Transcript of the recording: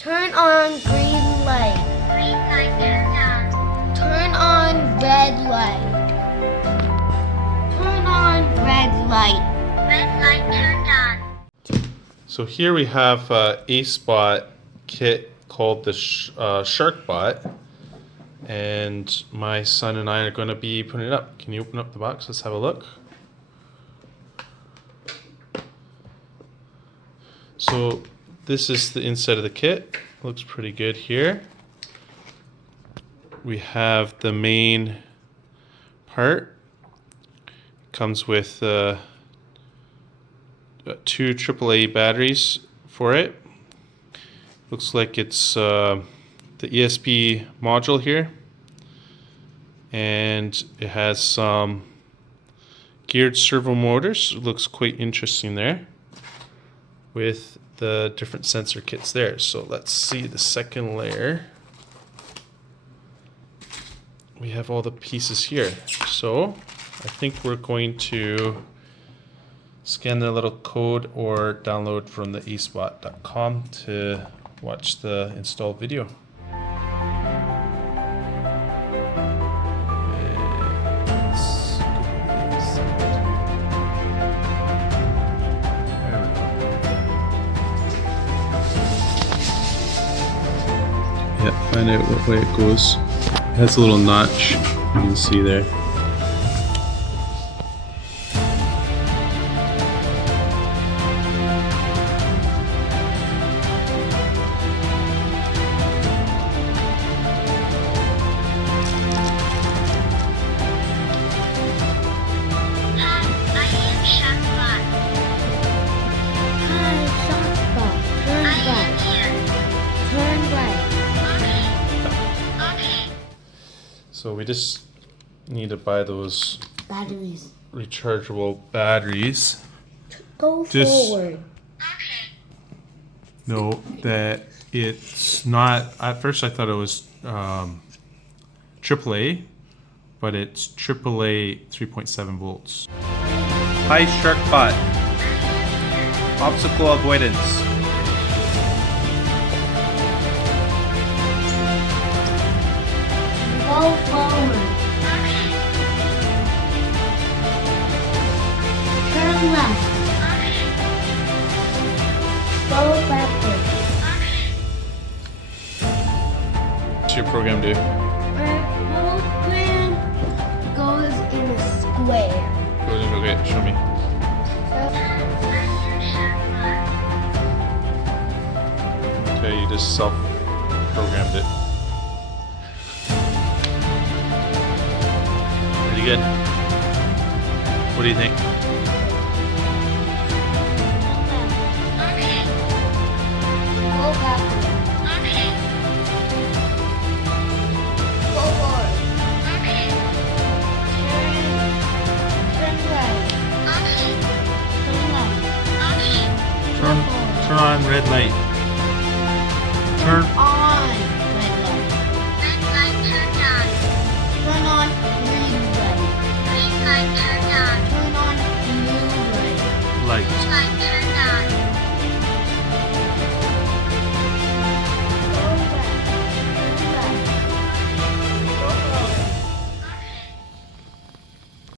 Turn on green light. Green light turned on. Turn on red light. Turn on red light. Red light turned on. So here we have a spot kit called the Sharkbot, and my son and I are going to be putting it up. Can you open up the box? Let's have a look. So this is the inside of the kit. Looks pretty good here. We have the main part. Comes with 2 AAA batteries for it. Looks like it's the ESP module here, and it has some geared servo motors. It looks quite interesting there with the different sensor kits there. So let's see the second layer. We have all the pieces here. So I think we're going to scan the little code or download from the espot.com to watch the install video. Let's go inside. There we go. Yeah, find out what way it goes. It has a little notch, you can see there. Hi, Sharkbot. Turn right. Turn right. So we just need to buy those Batteries. rechargeable batteries. Go Just- forward. Note that it's not, at first I thought it was AAA, but it's AAA 3.7 volts. Hi Sharkbot. Obstacle avoidance. Go forward. Turn left. Go backward. What's your program do? Our program goes in a square. Okay, show me. Okay, you just self-programmed it. Pretty good. What do you think? Go backward. Go forward. Turn right. Turn left. Turn on red light. Turn On red light. Red light turned on. Turn on green light. Green light turned on. Turn on blue light. light. Light turned